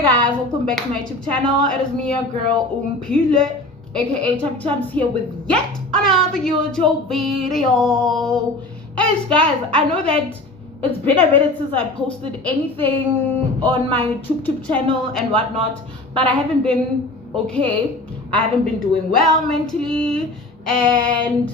Hey guys, welcome back to my YouTube channel. It is me, your girl Umpile, aka Chubby Chubs, here with yet another YouTube video. Hey guys, I know that it's been a minute since I posted anything on my YouTube channel and whatnot, but I haven't been okay. I haven't been doing well mentally, and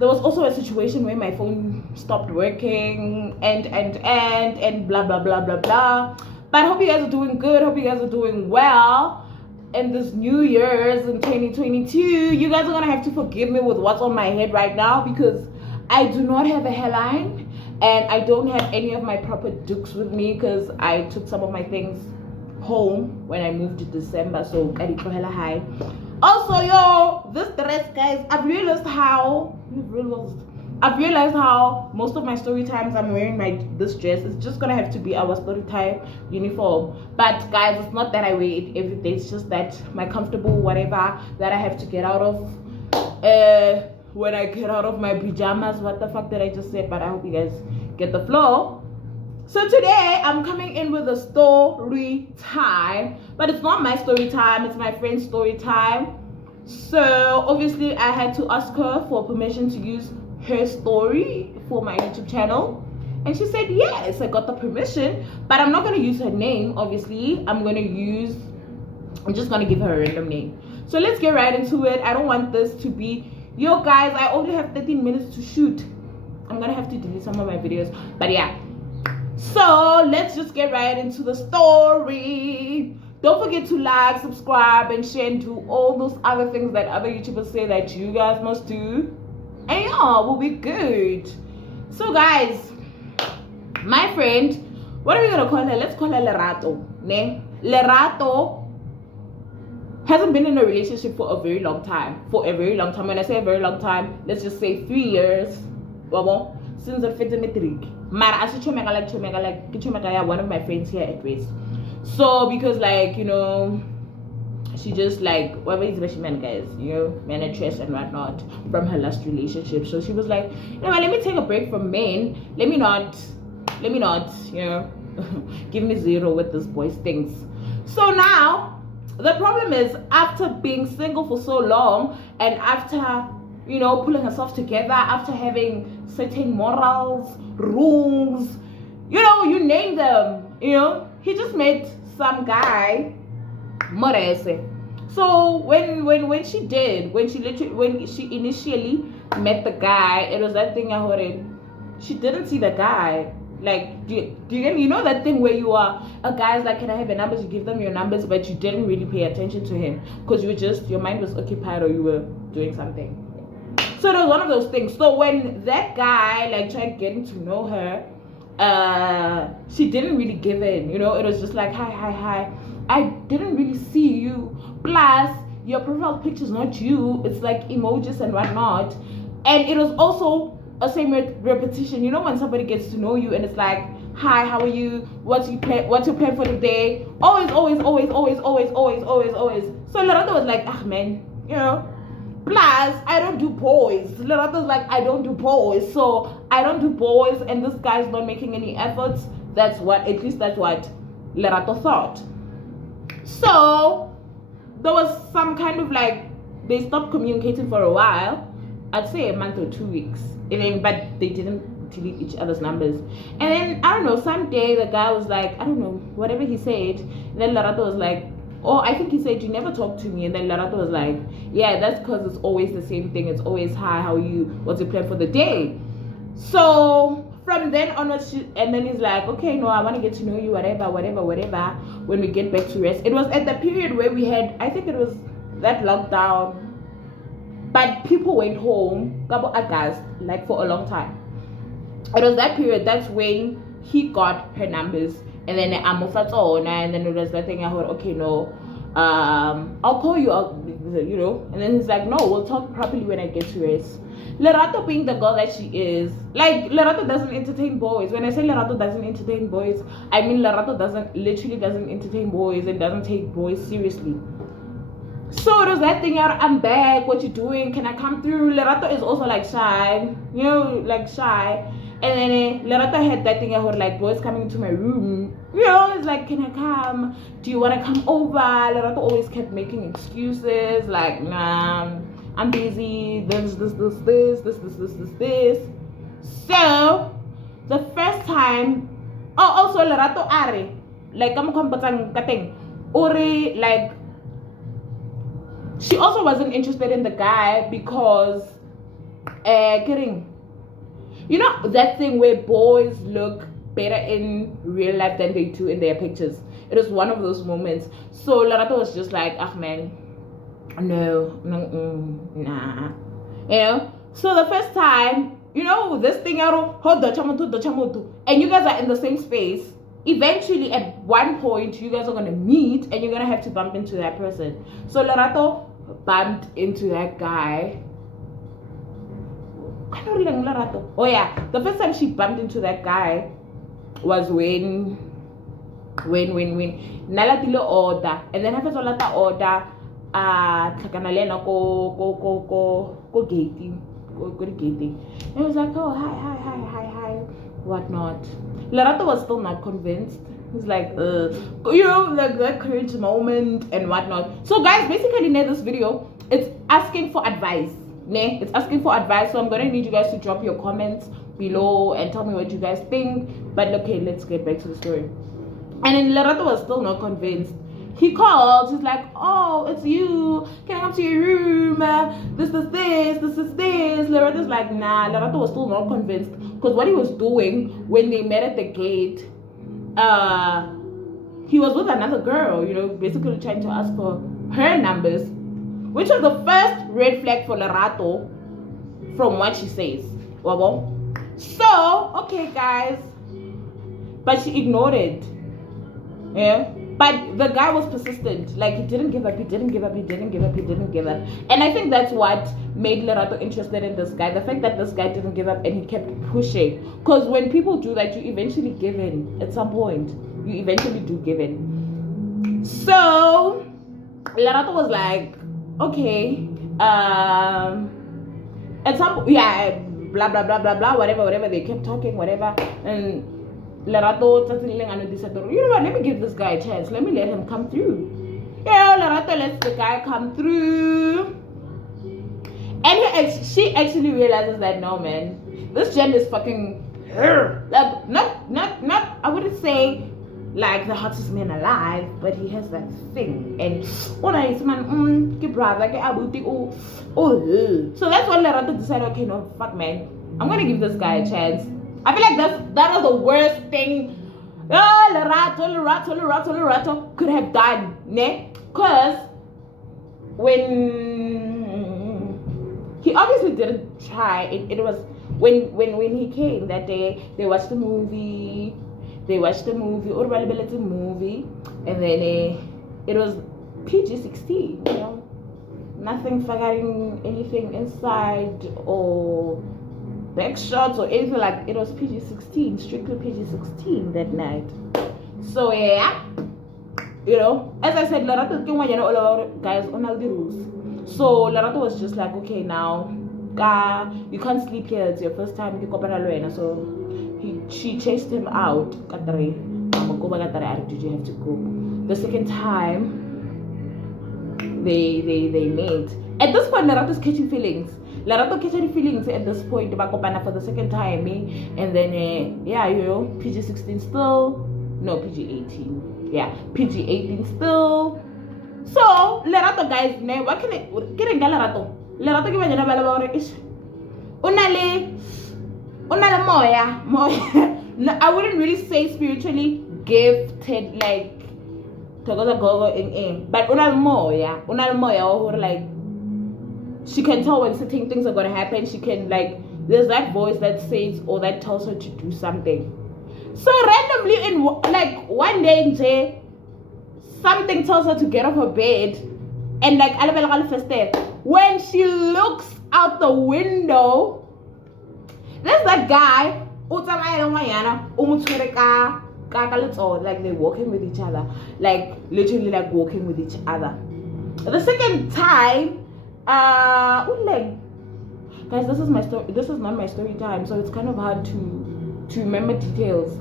there was also a situation where my phone stopped working and blah blah blah blah blah. But I hope you guys are doing good. Hope you guys are doing well in this New Year's in 2022. You guys are gonna have to forgive me with what's on my head right now because I do not have a hairline and I don't have any of my proper dukes with me because I took some of my things home when I moved to December. So I did hella high. Also, yo, this dress, guys, I've realized how most of my story times I'm wearing this dress. It's just gonna have to be our story time uniform. But guys, it's not that I wear it every day. It's just that my comfortable whatever that I have to get out of when I get out of my pajamas. What the fuck did I just say? But I hope you guys get the flow. So today I'm coming in with a story time, but it's not my story time, it's my friend's story time. So obviously I had to ask her for permission to use her story for my YouTube channel, and she said yes. I got the permission, but I'm not going to use her name. Obviously I'm just going to give her a random name. So let's get right into it. I don't want this to be, yo guys, I only have 13 minutes to shoot. I'm going to have to delete some of my videos, but yeah. So let's just get right into the story. Don't forget to like, subscribe, and share, and do all those other things that other YouTubers say that you guys must do. And yeah, we'll be good. So guys, my friend, what are we gonna call her? Let's call her Lerato. Ne? Lerato hasn't been in a relationship for a very long time. When I say a very long time, let's just say 3 years. Since the fifth metric. Mara I like one of my friends here at West. So because like, you know, she just like whatever is man guys, you know, manatress and whatnot from her last relationship. So she was like, you know, let me take a break from men. Let me not, you know, give me zero with this boys things. So now the problem is, after being single for so long and after, you know, pulling herself together, after having certain morals, rules, you know, you name them, you know, he just met some guy, Morese. So when she initially met the guy, it was that thing I heard. She didn't see the guy. Like, do you know that thing where you are a guy's like, can I have your numbers? You give them your numbers, but you didn't really pay attention to him because your mind was occupied or you were doing something. So it was one of those things. So when that guy like tried getting to know her, she didn't really give in, you know. It was just like, hi, I didn't really see you, plus your profile picture is not you, it's like emojis and whatnot. And it was also a same repetition, you know, when somebody gets to know you and it's like, hi, how are you, what's your plan for the day, always. So Lerato was like, ah man, you know. Plus, I don't do boys. Lerato's like, I don't do boys. So I don't do boys, and this guy's not making any efforts. At least that's what Lerato thought. So there was some kind of like, they stopped communicating for a while. I'd say a month or 2 weeks. But they didn't delete each other's numbers. And then, I don't know, someday the guy was like, I don't know, whatever he said. And then Lerato was like, oh, I think he said, you never talk to me. And then Lerato was like, yeah, that's because it's always the same thing. It's always, hi, how are you? What's your plan for the day? So from then onwards, and then he's like, okay, no, I want to get to know you, whatever, when we get back to rest. It was at the period where we had, I think it was that lockdown, but people went home, August, like for a long time. It was that period, that's when he got her numbers. And then and then it was that thing I heard, okay, no, I'll call you up, you know. And then he's like, no, we'll talk properly when I get to rest. Lerato being the girl that she is, like, Lerato doesn't entertain boys. When I say Lerato doesn't entertain boys, I mean Lerato literally doesn't entertain boys and doesn't take boys seriously. So it was that thing, I'm back, what you doing, can I come through? Lerato is also like shy, you know, like shy. And then Lerato had that thing I heard like boys coming to my room. It's like, can I come? Do you want to come over? Lerato always kept making excuses like, nah, I'm busy. This. So the first time, also Lerato are like I'm comparing kateng, Ori like she also wasn't interested in the guy because kidding. You know that thing where boys look better in real life than they do in their pictures. It was one of those moments. So Lerato was just like, ah man, no, nah. So the first time, this thing and you guys are in the same space. Eventually, at one point, you guys are gonna meet and you're gonna have to bump into that person. So Lerato bumped into that guy. Oh yeah, the first time she bumped into that guy was when nalatile order, and then after that order tlhakanalena go gating, and it was like, oh hi whatnot. Lerato was still not convinced. He's like like that cringe moment and whatnot. So guys, basically in this video it's asking for advice. It's asking for advice, so I'm gonna need you guys to drop your comments below and tell me what you guys think. But okay, let's get back to the story. And then Lerato was still not convinced. He called. He's like, oh, it's you. Can I come to your room? This is this. Lerato's like, nah. Lerato was still not convinced because what he was doing when they met at the gate, he was with another girl. Basically trying to ask for her numbers. Which was the first red flag for Lerato from what she says. So, okay guys. But she ignored it. Yeah. But the guy was persistent. Like he didn't give up. And I think that's what made Lerato interested in this guy. The fact that this guy didn't give up and he kept pushing. Because when people do that, you eventually give in. At some point, you eventually do give in. So, Lerato was like, okay, at some blah blah whatever, they kept talking whatever, and Lerato decided, you know what, let me give this guy a chance, let me let him come through. Lerato lets the guy come through, and she actually realizes that no man, this Jen is fucking like not I wouldn't say like the hottest man alive, but he has that thing. And so that's when Lerato decided, okay, no, fuck man, I'm gonna give this guy a chance. I feel like that was the worst thing Lerato could have done, ne? Cause when he obviously didn't try, it was when he came that day, they watched the movie, availability movie, and then it was PG-16, nothing forgetting anything inside or back shots or anything like. It was PG-16, strictly PG-16 that night. So yeah, as I said, Lerato all our guys on all the rules. So Lerato was just like, okay, now you can't sleep here, it's your first time, so she chased him out. Did you have to go? The second time they met. At this point, Lerato's catching feelings. At this point for the second time, and then PG-16 still, no, PG-18, PG-18 still. So Lerato guys, what can I get Lerato ke banyana ba le ba gore Una moya. No, I wouldn't really say spiritually gifted, like but una moya, like she can tell when certain things are gonna happen. She can, like, there's that voice that says or that tells her to do something. So randomly in like one day, something tells her to get off her bed, and like when she looks out the window, there's that guy, like they're walking with each other, like literally like walking with each other. The second time, guys, this is my story. This is not my story time, so it's kind of hard to to remember details.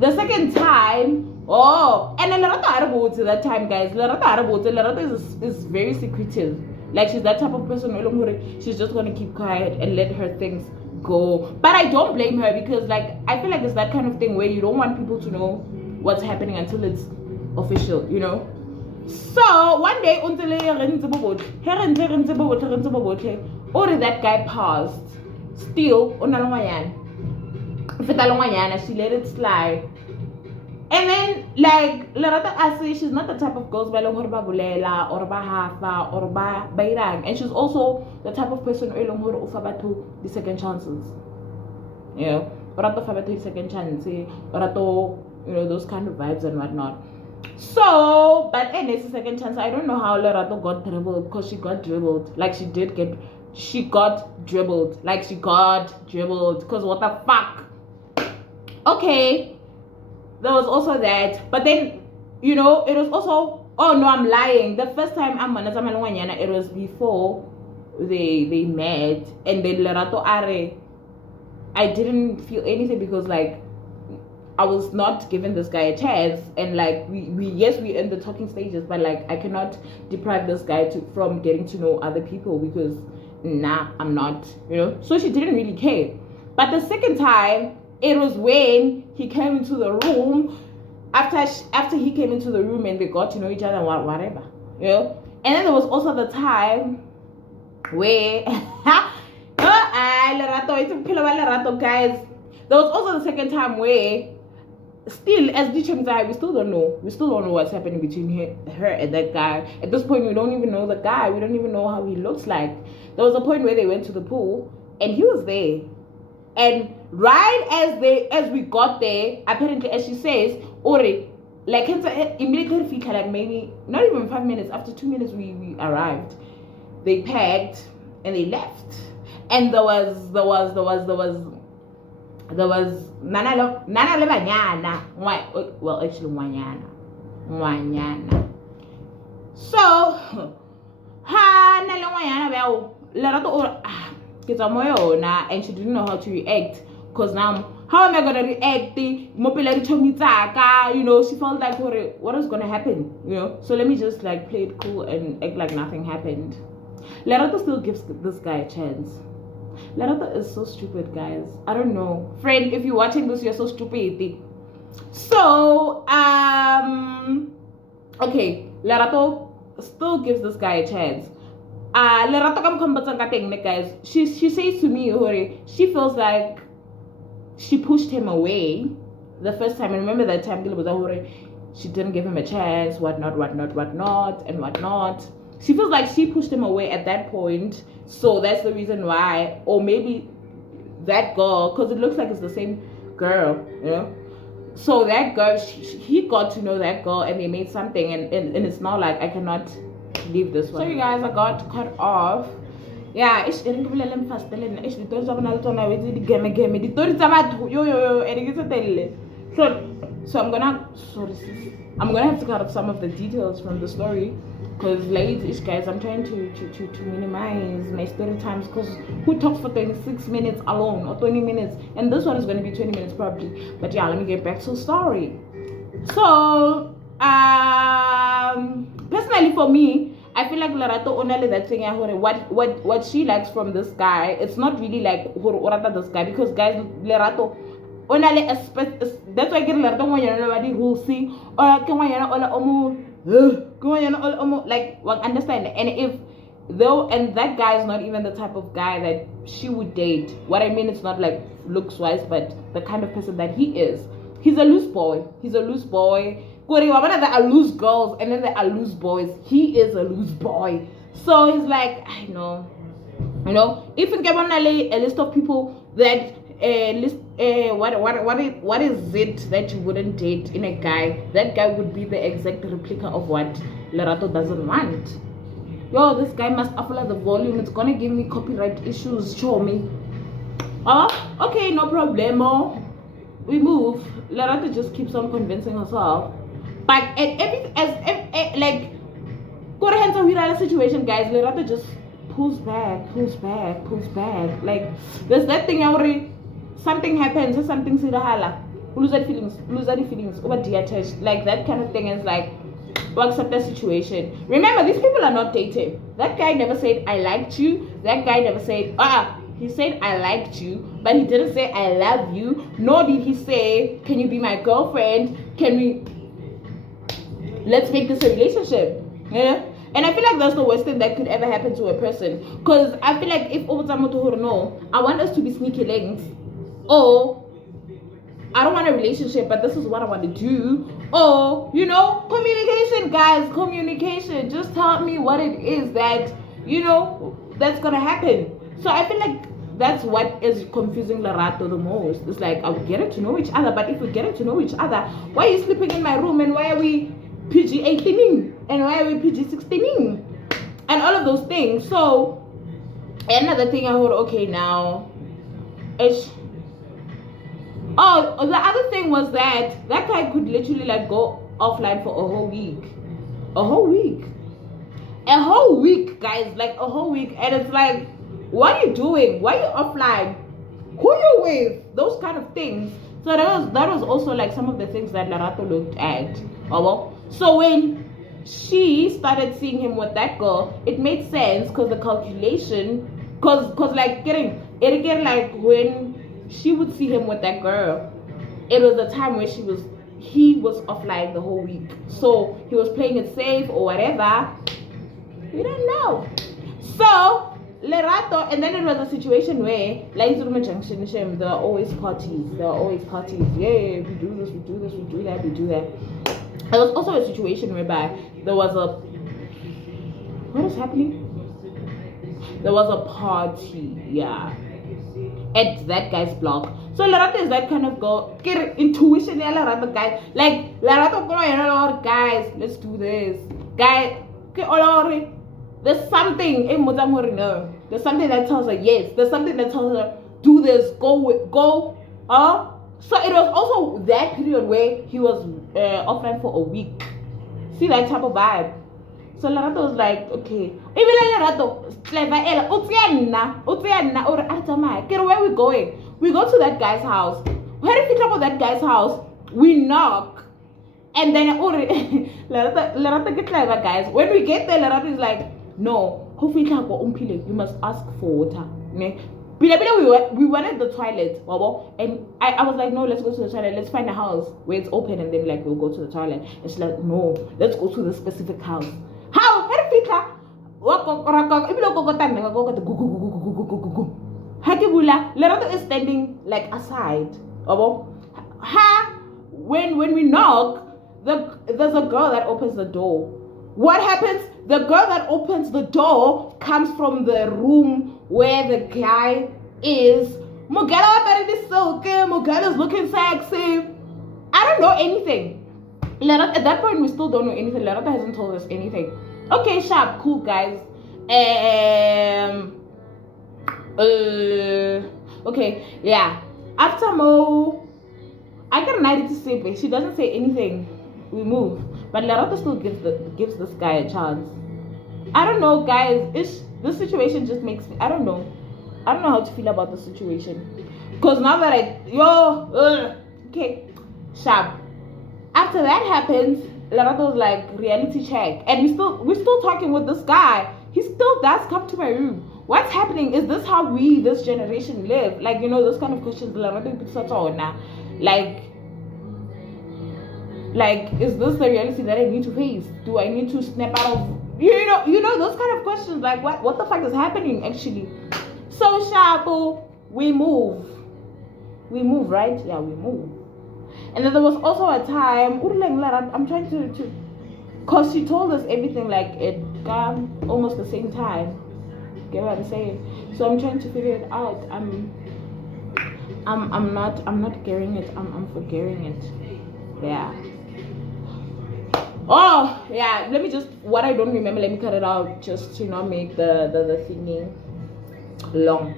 The second time, and then Lerato Arabote that time, guys. Lerato is very secretive. Like, she's that type of person, she's just gonna keep quiet and let her things go. But I don't blame her, because like, I feel like it's that kind of thing where you don't want people to know what's happening until it's official, So one day, that guy passed. Still, she let it slide. And then, like, Lerato Asi, she's not the type of girls by bulela or ba hafa or ba bairang. And she's also the type of person who ufabatu the second chances. Orato fabatu second chance, orato, those kind of vibes and whatnot. So, but it's a second chance. I don't know how Lerato got dribbled, because she got dribbled. Like, she got dribbled. Like, she got dribbled. Because what the fuck? Okay. There was also that. But then, it was also, oh no, I'm lying. The first time it was before they met. And then Lerato Are, I didn't feel anything, because like, I was not giving this guy a chance, and like we're in the talking stages, but like, I cannot deprive this guy from getting to know other people, because I'm not, So she didn't really care. But the second time, it was when he came into the room. After he came into the room and they got to know each other, whatever, And then there was also the time where Lerato, guys. There was also the second time where, still, as we still don't know. We still don't know what's happening between her and that guy. At this point, we don't even know the guy. We don't even know how he looks like. There was a point where they went to the pool, and he was there. And right as we got there, apparently, as she says, Ori, like, immediately, like, maybe not even 5 minutes. After 2 minutes, we arrived. They packed and they left. And there was Nana Levanyana. Well, actually, Wanyana. So, Lerato, and she didn't know how to react, because now, how am I gonna react? She felt like, what is gonna happen? So let me just like play it cool and act like nothing happened. Lerato still gives this guy a chance. Lerato is so stupid, guys. I don't know, friend. If you're watching this, you're so stupid. So, okay, Lerato still gives this guy a chance. Lerato guys. She says to me, she feels like she pushed him away the first time. And remember that time she didn't give him a chance, whatnot. She feels like she pushed him away at that point. So that's the reason why. Or maybe that girl, because it looks like it's the same girl, So that girl, he got to know that girl, and they made something, and it's not like I cannot leave this one. So you guys, I got cut off. Yeah, so I'm gonna have to cut off some of the details from the story, because ladies, guys, I'm trying to minimize my story times, because who talks for 26 minutes alone, or 20 minutes, and this one is going to be 20 minutes probably. But yeah, let me get back to the story. So personally for me, I feel like Lerato only that thing, what she likes from this guy, it's not really like this guy, because guys, Lerato only that's why I get Lerato who see or like understand. And and that guy is not even the type of guy that she would date. What I mean, it's not like looks wise, but the kind of person that he is. He's a loose boy. There are loose girls and then there are loose boys. He is a loose boy. So he's like, I know. If you get a list of people that what is it that you wouldn't date in a guy? That guy would be the exact replica of what Lerato doesn't want. Yo, this guy must up the volume. It's gonna give me copyright issues. Show me. Okay, no problemo. We move. Lerato just keeps on convincing herself. But like, go ahead and read the situation, guys. Lerato just pulls back. Like, there's that thing already. something happens, something sidahala, lose the feelings, over detached, like that kind of thing, is like, we'll accept the situation. Remember, these people are not dating. That guy never said I liked you. That guy never said he said I liked you, but he didn't say I love you, nor did he say, can you be my girlfriend? Let's make this a relationship. Yeah. And I feel like that's the worst thing that could ever happen to a person. Because I feel like if no, I want us to be sneaky links, or I don't want a relationship, but this is what I want to do. Or, communication, guys, communication. Just tell me what it is that, that's going to happen. So I feel like that's what is confusing Lerato the most. It's like, I would get to know each other, but if we get to know each other, why are you sleeping in my room, and why are we PG-18ing, and why are we PG-16ing, and all of those things. So another thing I heard, okay, now it's the other thing was that guy could literally like go offline for a whole week, guys, like a whole week. And it's like, what are you doing? Why are you offline? Who you with? Those kind of things. So that was also like some of the things that Lerato looked at. So when she started seeing him with that girl, it made sense, because the calculation, because like like when she would see him with that girl, it was a time where he was offline the whole week. So he was playing it safe or whatever. We don't know. So Lerato, and then it was a situation where, like, Junction, there are always parties. Yeah, we do this, we do that. There was also a situation whereby there was what is happening? There was a party, yeah, at that guy's block. So Lerato is that kind of girl. Get intuition, yeah, Lerato guy. Like Lerato, guys, let's do this, guy. There's something in Mozambique. There's something that tells her yes. There's something that tells her do this. Go. So it was also that period where he was offline for a week. See that type of vibe. So Lerato was like, okay. Even Lerato, where are we going? We go to that guy's house. When we pick up that guy's house, we knock. And then Lerato get clever, guys. When we get there, Lerato is like, no, you must ask for water. We went at the toilet, and I was like, no, let's go to the toilet. Let's find a house where it's open, and then like we'll go to the toilet. And she's like, no, let's go to the specific house. How? Lerato is standing like aside. When we knock, there's a girl that opens the door. What happens? The girl that opens the door comes from the room where the guy is. Mogala is looking sexy. I don't know anything. At that point, we still don't know anything. Lerato hasn't told us anything. Okay, sharp, cool, guys. Okay, yeah. After Mo, I get an idea to sleep, but she doesn't say anything. We move, but Lerato still gives this guy a chance. I don't know, guys. This situation just makes me. I don't know how to feel about the situation. Cause now that okay, sharp. After that happens, Lerato was like, reality check, and we're still talking with this guy. He still does come to my room. What's happening? Is this how we, this generation, live? Like, those kind of questions. Lerato puts on now, like, is this the reality that I need to face? Do I need to snap out of, those kind of questions? Like, what the fuck is happening, actually? So, Shapo, we move, right? Yeah, we move. And then there was also a time, I'm trying to, because she told us everything, like, it almost the same time. Get what I'm saying? So I'm trying to figure it out. I'm not getting it. I'm forgetting it. Yeah. Oh, yeah. Let me just, what I don't remember, let me cut it out just to not make the thingy long.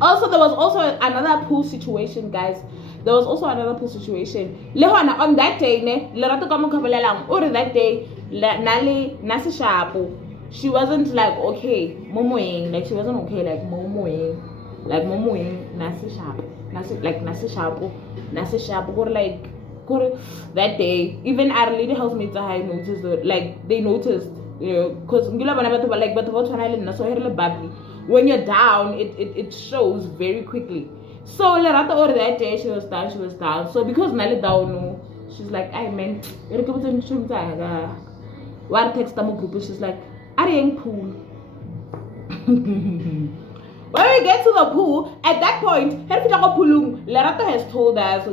Also, there was also another pool situation, guys. There was also another pool situation. Lehona on that day, Lerato kamo kabelelang, or that day, nali nasi shapo. She wasn't like okay, momoing, like she wasn't okay, like momoing. like momoing nasi sharp, nasi sharp, or like that day. Even our lady housemates I noticed like they noticed, because like when you're down, it shows very quickly. So Lerato or that day she was down. So because Nali down, she's like, I meant one text group, she's like, are you pool? When we get to the pool, at that point, Lerato has told us,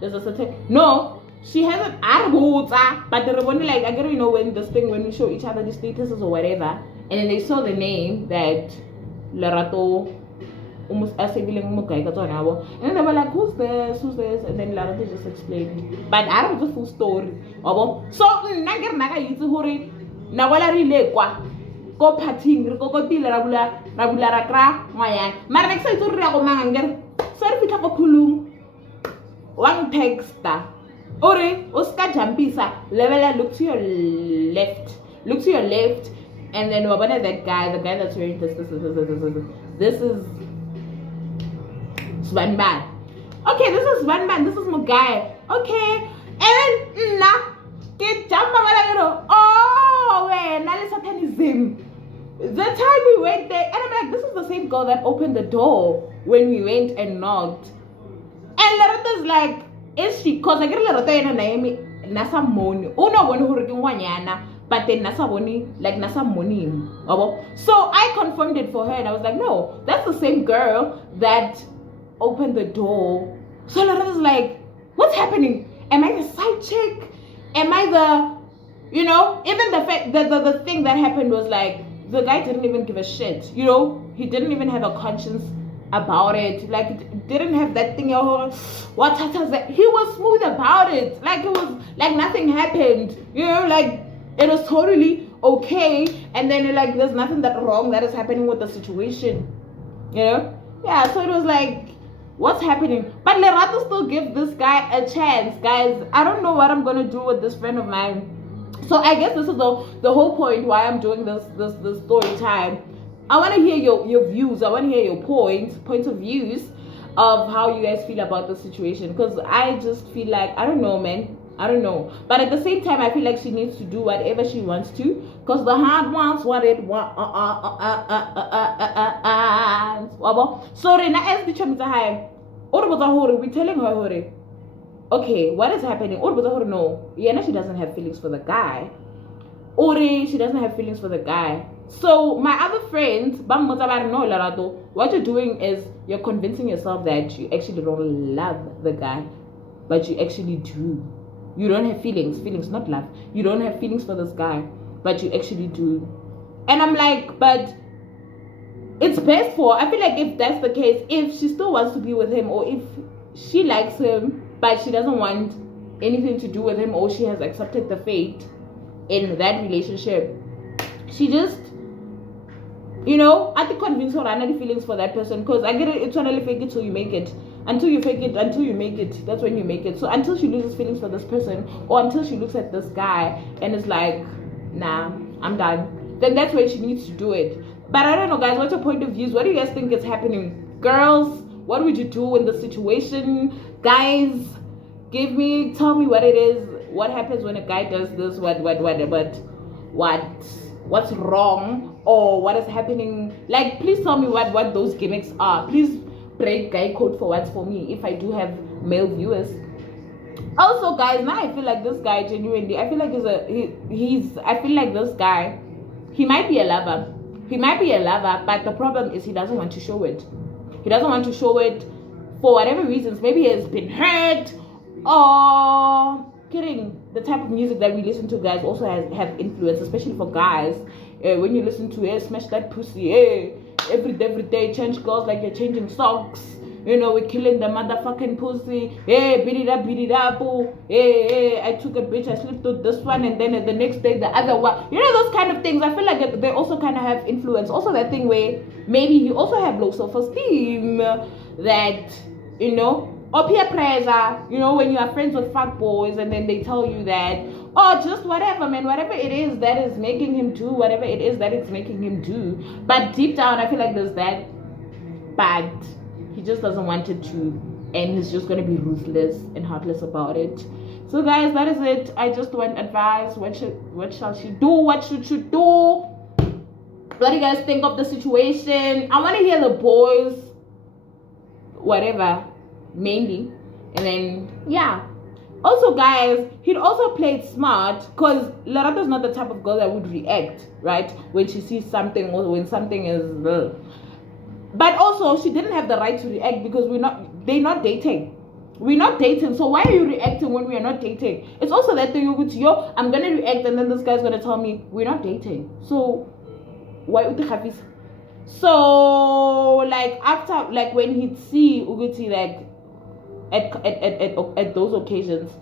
there's a certain. No, she hasn't. But they're only like, I get when this thing, when we show each other the statuses or whatever, and then they saw the name that Lerato almost as and then they were like, who's this, and then Lerato just explained, but I don't know the full story. So naga yitsi hore na wala rile kwa go partying re go tile ra bula ra kra ngwayana mara next time re go mangangere so re fitla go phulung one texter ore o ska jumpisa level, look to your left, and then wabona that guy, the guy that's wearing this is Swanban. Okay, this is Swanban, this is my guy. Okay, and then get jump oh wait, now satanism. The time we went there, and I'm like, this is the same girl that opened the door when we went and knocked. And Lerato is like, is she? Cause I get Lerato and Naomi nasa money. Uno one who wanyana, but then nasa money like nasa money. So I confirmed it for her, and I was like, no, that's the same girl that opened the door. So Lerato is like, what's happening? Am I the side chick? Am I the, even the fact that the thing that happened was like, the guy didn't even give a shit, he didn't even have a conscience about it, like didn't have that thing, what that he was smooth about it, like it was like nothing happened, like it was totally okay, and then like there's nothing that wrong that is happening with the situation, yeah, so it was like, what's happening? But Lerato still give this guy a chance, guys. I don't know what I'm gonna do with this friend of mine. So I guess this is the whole point why I'm doing this story time. I want to hear your views. I want to hear your points of views of how you guys feel about the situation, because I just feel like, I don't know, man. I don't know. But at the same time, I feel like she needs to do whatever she wants to, because the hard ones want it. So Rena as the chamita we're telling her, okay, what is happening? No, she doesn't have feelings for the guy. She doesn't have feelings for the guy. So my other friends, what you're doing is you're convincing yourself that you actually don't love the guy, but you actually do. You don't have feelings, not love. You don't have feelings for this guy, but you actually do. And I'm like, but it's best for, I feel like if that's the case, if she still wants to be with him, or if she likes him, but she doesn't want anything to do with him, or she has accepted the fate in that relationship, she just, I think convince her I had feelings for that person, because I get it, it's only fake it till you make it. Until you make it, that's when you make it. So until she loses feelings for this person, or until she looks at this guy and is like, nah, I'm done, then that's when she needs to do it. But I don't know, guys, what's your point of views? What do you guys think is happening? Girls, what would you do in the situation? Guys, tell me what it is. What happens when a guy does this? What's wrong, or what is happening? Like, please tell me what those gimmicks are. Please break guy code for once for me, if I do have male viewers. Also, guys, now I feel like this guy genuinely, I feel like I feel like this guy, he might be a lover. But the problem is he doesn't want to show it. He doesn't want to show it for whatever reasons. Maybe he has been hurt, or kidding. The type of music that we listen to, guys, also have influence, especially for guys. When you listen to smash that pussy, every day, change girls like you're changing socks. We're killing the motherfucking pussy. Beat it up. Oh, I took a bitch, I slept with this one, and then the next day the other one. Those kind of things. I feel like they also kind of have influence. Also that thing where maybe you also have low self-esteem, that, or peer pressure, when you are friends with fuck boys, and then they tell you that, oh, just whatever, man, whatever it is that is making him do whatever it is that it's making him do. But deep down, I feel like there's that but he just doesn't want it to, and he's just gonna be ruthless and heartless about it. So guys, that is it. I just want advice. What shall she do? What should she do? What do you guys think of the situation? I want to hear the boys, whatever, mainly, and then yeah. Also, guys, he'd also played smart because Lerato's not the type of girl that would react, right, when she sees something or when something is. But also, she didn't have the right to react because they're not dating. We're not dating, so why are you reacting when we are not dating? It's also that thing with yo, I'm gonna react and then this guy's gonna tell me we're not dating. So why would the so like after like when he'd see Uguti like at those occasions,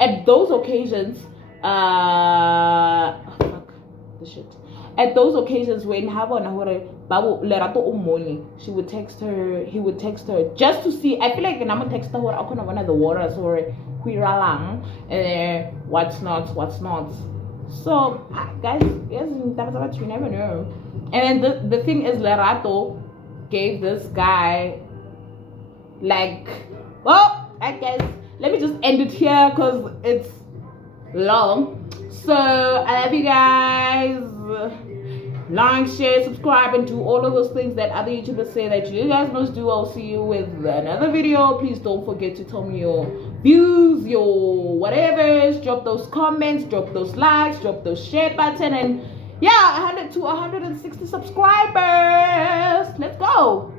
at those occasions, fuck the shit. At those occasions when she would text her, he would text her just to see. I feel like when I'm text her, I couldn't one of the waters or what's not. So guys, yes, you never know. And then the thing is, Lerato gave this guy like, well, I guess let me just end it here because it's long. So I love you guys. Like, share, subscribe, and do all of those things that other YouTubers say that you guys must do. I'll see you with another video. Please don't forget to tell me your views, your whatevers. Drop those comments, drop those likes, drop those share button, and yeah, 100 to 160 subscribers. Let's go.